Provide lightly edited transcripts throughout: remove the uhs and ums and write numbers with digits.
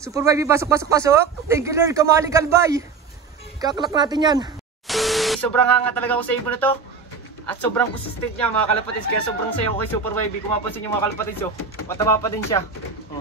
Super Vibe, pasok. Thank you Lord, Kamali Kalbay. Kaklak natin yan. Sobrang hanga talaga ako sa ibon na to. At sobrang consistent niya mga kalapatids. Kaya sobrang sayo ko kay Super Vibe. Kung mapansin nyo mga kalapatids, oh, mataba pa din siya. Oh.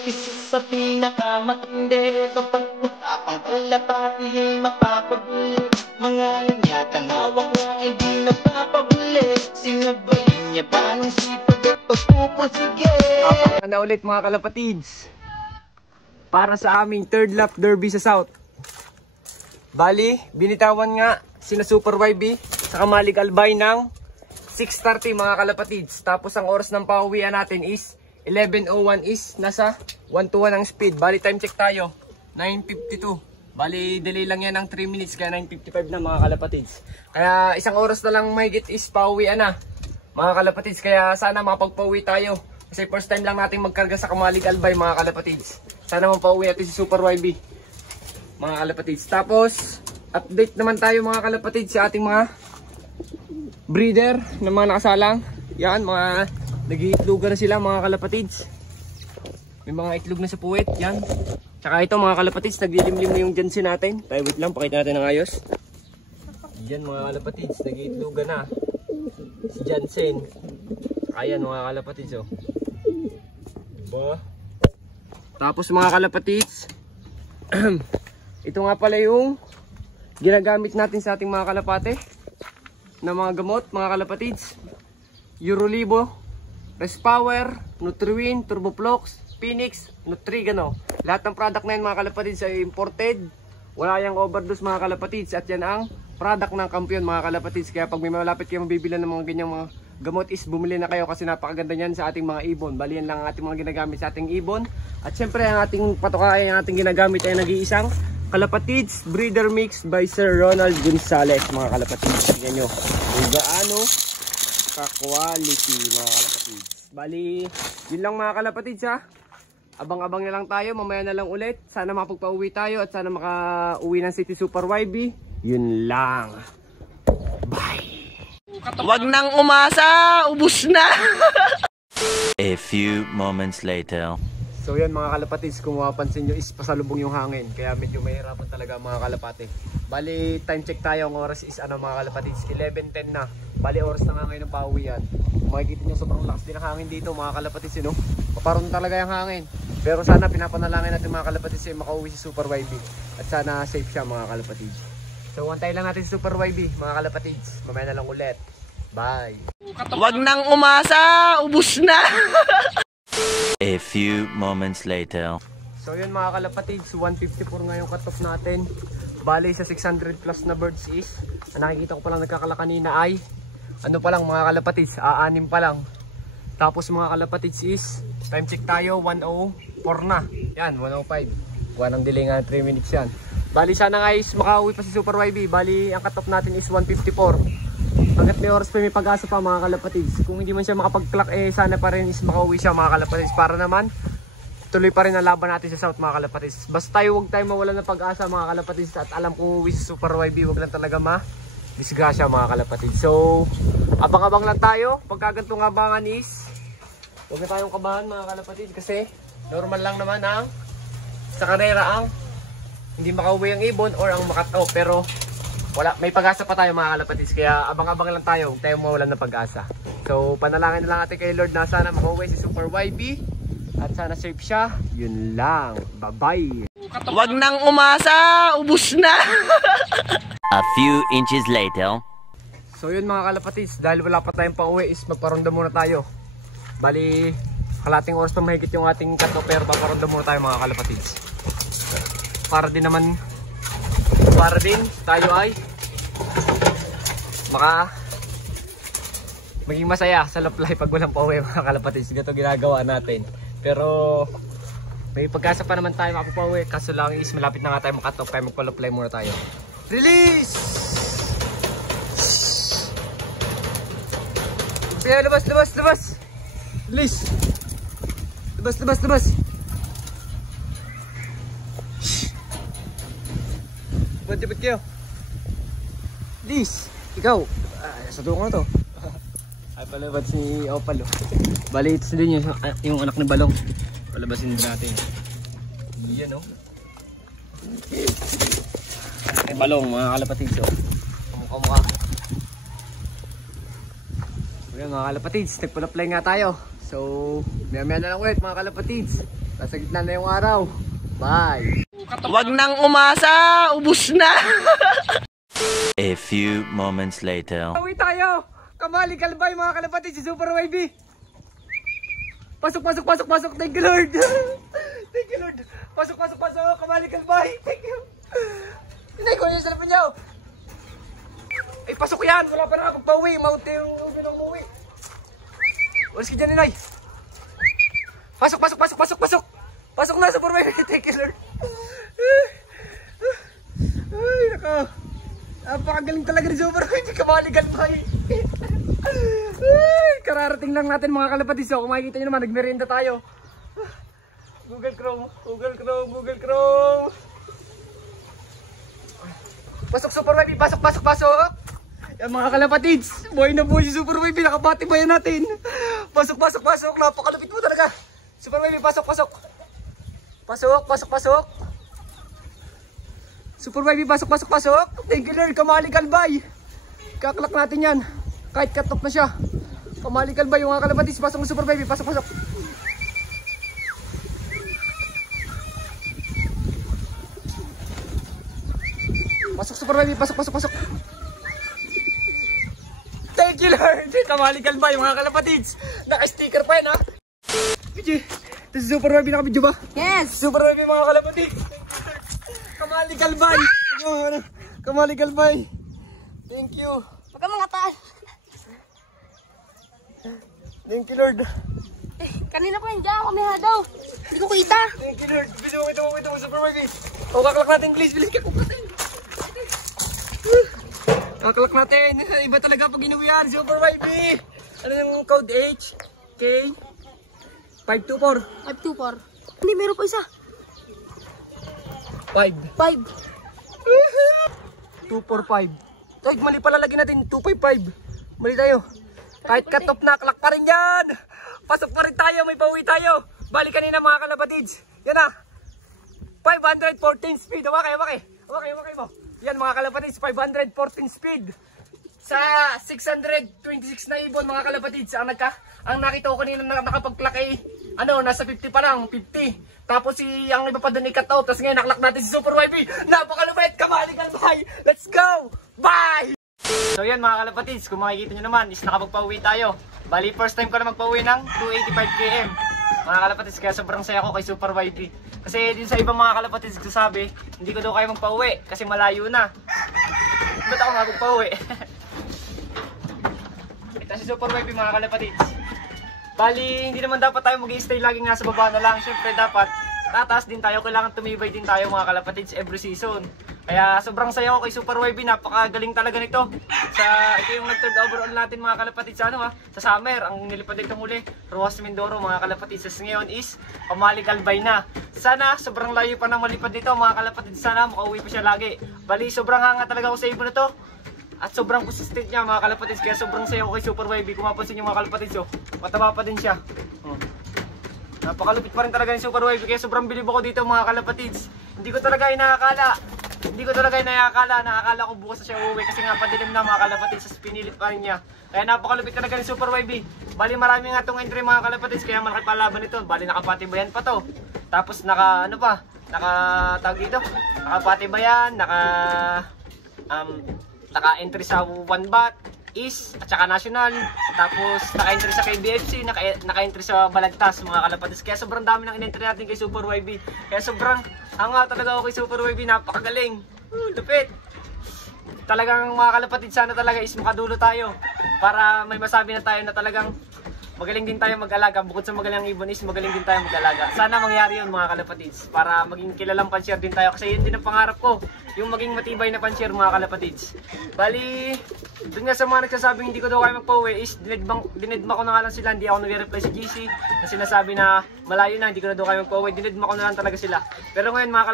Isa sa pinakamatindi kapag utapang kalapati mapapagulit. Mga lanyatang hawak na hindi napapabuli. Sinabayin niya ba ng sipag at pagpupursige? Apak na ulit mga kalapatids para sa aming third lap derby sa South. Bali, binitawan nga sina Super Vibe sa Kamali Kalbay ng 6:30 mga kalapatids. Tapos ang oras ng pauwian natin is 11:01 is nasa 1:1 ang speed. Bali time check tayo 9:52. Bali delay lang yan ng 3 minutes kaya 9:55 na mga kalapatids. Kaya isang oras na lang mahigit is pauwian na mga kalapatids. Kaya sana makapagpauwi tayo. Kasi first time lang natin magkarga sa Kamali Kalbay mga kalapatids. Sana mapauwi natin si Super YB mga kalapatids. Tapos update naman tayo mga kalapatids sa ating mga breeder na mga nakasalang. Yan mga nag-iitlogan na sila mga kalapatids. May mga itlog na sa puwet. Yan. Tsaka ito mga kalapatids, naglilimlim na yung Jansen natin. Tayo wait lang, pakita natin ng ayos. Yan mga kalapatids, nag-iitlogan na si Jansen. Ayan mga kalapatids, oh. Diba? Tapos mga kalapatids, ito nga pala yung ginagamit natin sa ating mga kalapate na mga gamot mga kalapatids. Eurolibo, Respower, Nutriwin, Turboplox, Phoenix, Nutrigano. Lahat ng product na yun mga kalapatids ay imported. Wala yung overdose mga kalapatids. At yan ang product ng Kampiyon mga kalapatids. Kaya pag may malapit kayo mabibilan ng mga ganyang mga gamot is bumili na kayo kasi napakaganda yan sa ating mga ibon. Bali yan lang ang ating mga ginagamit sa ating ibon. At syempre ang ating patukain, ang ating ginagamit ay nag-iisang Kalapatids Breeder Mix by Sir Ronald Gonzales mga kalapatids. Tingnan nyo kung gaano ka-quality mga kalapatids. Bali, yun lang mga kalapatids ha. Abang-abang na lang tayo, mamaya na lang ulit. Sana makapagpa-uwi tayo at sana maka-uwi ng City Super YB. Yun lang. Bye! Wag nang umasa, ubus na. A few moments later. So yan mga kalapatids, kung mapapansin nyo is pasalubong yung hangin. Kaya medyo mahirapan talaga mga kalapate. Bali, time check tayo. Ang oras is ano mga kalapatids, 11:10 na. Bali, oras na nga ngayon ng pauwian. Kung makikita nyo sobrang lakas din ang hangin dito mga kalapatids, no? Paparoon talaga yung hangin. Pero sana pinapanalangin natin mga kalapatids ay makauwi si Super YB. At sana safe siya mga kalapatids. So antay lang natin si Super YB mga kalapatids. Mamaya na lang ulit. Bye! Wag nang umasa, ubus na. A few moments later. So yun mga kalapatids, 154 nga yung cutoff natin. Bali sa 600 plus na birds is, nakikita ko palang nagkakala kanina ay ano pa lang mga kalapatids, aanim pa lang. Tapos mga kalapatids is, time check tayo, 1:04 na. Yan, 1:05. Kuha ng delay nga 3 minutes yan. Bali sana nga is makauwi pa si Super YB. Bali ang cutoff natin is 1:54. Hanggat may oras pa, may pag-asa pa mga kalapatids. Kung hindi man siya makapag-clock eh, sana pa rin is makauwi siya mga kalapatids. Para naman tuloy pa rin ang laban natin sa South mga kalapatids. Basta tayo, huwag tayo mawalan ng pag-asa mga kalapatids. At alam kung uwi si Super YB, huwag lang talaga disgrasya mga kalapatids. So abang-abang lang tayo. Pagkagantong abangan is huwag na tayong kabahan mga kalapatids. Kasi normal lang naman ang sa karera ang hindi makauwi ang ibon or ang makataw. Pero wala, may pag-asa pa tayo mga kalapatids. Kaya abang-abang lang tayo, huwag tayong mawalan ng pag-asa. So panalangin na lang natin kay Lord na sana makauwi si Super YB at sana safe siya. Yun lang. Bye-bye. Wag nang umasa, ubus na. A few inches later. So yun mga kalapatids, dahil wala pa tayong pauwi is magparonda muna tayo. Bali, kalating oras pa mahigit yung ating kato, pero paparonda muna tayo mga kalapatids. Para din tayo ay maging masaya sa love life pag walang pauwi mga kalapatids. Ganito ginagawa natin. Pero May pag-asa pa naman tayo makapapauwi. Kaso lang is malapit na nga tayo makatok. Kaya magpalaply muna tayo. Release! Kaya labas! Release! Labas! Ba't kayo? Release! Ikaw! Sa duko na to. Ay palabas ni Opal. Bali ito din yung anak ni Balong. Palabasin din natin. Yan o. Ay Balong, mga kalapatids o. Kamukha. Ayan mga kalapatids, nagpalaply nga tayo. So, maya na lang ulit mga kalapatids. Nasa gitna na yung araw. Bye! Wag nang umasa, ubus na. A few moments later. Uwi tayo! Kamali kalbay mga kalapatids, si Super Wavy! Pasok! Thank you Lord! Thank you Lord! Pasok! Kamali kalbay! Thank you! Hinay ko yung cellphone niyo! Ay, pasok yan! Wala pa nakapagpauwi! Maunti yung pinang-uwi! Walis ka dyan, Inay! Pasok! Pasok na, Super Wavy! Thank you Lord! Ay, nako! Napakagaling talaga ni Super Wavy! Kamali kalbay! Ay, kararating lang natin mga kalapatids. So, kung makikita nyo naman, nagmerienda tayo. Google Chrome. Pasok Super Wavy, pasok. Yan mga kalapatids. Buhay na buhay si Super Wavy. Nakapati ba yan natin? Pasok. Napakalapit mo talaga. Super Wavy, pasok. Super Wavy, pasok. Thank you Lord, kamali kalbay. Kaklak natin yan. Kahit cut off na siya. Kamali kalbay yung mga kalapatids. Pasok ng Super Wavy, pasok. Pasok Super Wavy, pasok. Thank you Lord. Kamali kalbay yung mga kalapatids. Naka-sticker pa yan ha. Video. Ito si Super Wavy, naka-video ba? Yes! Super Wavy mga kalapatids. Kamali kalbay. Kamali kalbay. Thank you. Huwag ka mga taas. Thank you Lord. Kanina pa yung dyan, kumiha daw. Hindi ko kita. Thank you Lord. Ito mo Super Wavy. O, kaklak natin please. Bilis ka, kuklatin. Kaklak natin. Iba talaga pag inuwihan. Super Wavy. Ano yung code H? K? 524. 524. Hindi, meron pa isa. 5. 5. 245. Toy, mali pala lagi natin. 255. Mali tayo. Kahit cut off na, klak pa rin yan. Pasok pa rin tayo, may pauwi tayo. Balik kanina mga kalapatids. Yan na. 514 speed. Wakay mo. Yan mga kalapatids, 514 speed. Sa 626 na ibon mga kalapatids. Ang nakita ko kanina nakapag-clock ay nasa 50 pa lang, 50. Tapos ang iba pa doon ay cut off. Tapos ngayon naklak natin si Super Wavy. Napakalupit, kamali kalbay. Let's go! Bye! So yan mga kalapatids, kung makikita nyo naman is nakapagpauwi tayo. Bali first time ko na magpauwi ng 285 km. Mga kalapatids, kaya sobrang saya ko kay Super Wavy. Kasi din sa ibang mga kalapatids sabi, hindi ko daw kayo magpauwi kasi malayo na. Ba't ako magpauwi? Ito si Super Wavy mga kalapatids. Bali hindi naman dapat tayo mag-i-stay laging nasa baba na lang. Siyempre dapat tataas din tayo, kailangan tumibay din tayo mga kalapatids every season. Kaya sobrang saya ko kay Super Wavy, napakagaling talaga nito. Ito yung nag-third overall natin mga kalapatids sa summer. Ang nilipad dito muli, Rojas Mindoro mga kalapatids. Ngayon is Kamali Kalbay na. Sana sobrang layo pa na malipad dito mga kalapatids. Sana makauwi pa siya lagi. Bali sobrang hanga talaga ako sa ibon na to. At sobrang consistent niya mga kalapatids. Kaya sobrang saya ko kay Super Wavy. Kung mapansin niyo mga kalapatids, mataba pa din siya. Napakalupit pa rin talaga ni Super Wavy. Kaya sobrang bilib ako dito mga kalapatids. Hindi ko talaga nakakala ko bukas na siya uuwi kasi nga padilim na mga kalapatids, sa pinilit pa rin niya. Kaya napakalupit talaga ni Super Wavy. Bali marami nga itong entry mga kalapatids, kaya malaki palaban ito. Bali nakapatibayan pa to. Tapos nakapatibayan, naka-entry sa 1 bat, East, at saka National. Tapos naka-entry sa KBFC, naka-entry sa Balagtas mga kalapatids. Kaya sobrang dami ng in-entry natin kay Super Wavy. Kaya sobrang hanga talaga ako kay Super Wavy, napakagaling. Lupit. Talagang mga kalapatids, sana talaga is makadulo tayo para may masabi na tayo na talagang magaling din tayo mag-alaga. Bukod sa magaling ang ibon is magaling din tayo mag-alaga. Sana mangyari yun mga kalapatids, para maging kilalang pansyar din tayo. Kasi yun din ang pangarap ko, yung maging matibay na pansyar mga kalapatids. Bali, dun nga sa mga nagsasabing hindi ko daw kayo magpa-uwi is dinedma ko na nga lang sila. Hindi ako nag-reply sa GC na sinasabi na malayo na, hindi ko na daw kayo magpa-uwi. Dinedma ko na lang talaga sila. Pero ngayon mga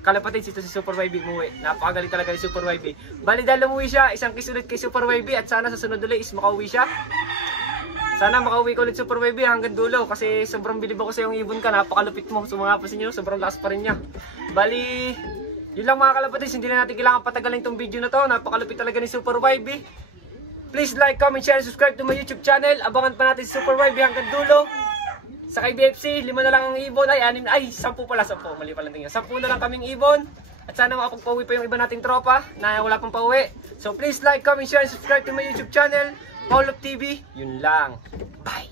kalapatids, ito si Super YB umuwi. Napakagaling talaga ni Super YB. Bali dahil umuwi siya, isang kiss ulit kay Super YB at sana sa sunod ulit is makauwi siya. Sana makauwi ko ulit Super YB hanggang dulo kasi sobrang bilib ako sa yung ibon ka. Napakalupit mo. So mga pasin nyo, sobrang lakas pa rin niya. Bali, yun lang mga kalapatids. Hindi na natin kailangan patagalin tong video na to. Napakalupit talaga ni Super YB. Please like, comment, share, and subscribe to my YouTube channel. Abangan pa natin si Super YB hanggang dulo. Sa KBFC, 5 na lang ang ibon. Ay, 10 pala, 10. Mali pala tingnan. 10 na lang kaming ibon. At sana makapagpauwi pa yung iba nating tropa na wala pang pauwi. So please like, comment, share, and subscribe to my YouTube channel. Paul of TV, yun lang. Bye!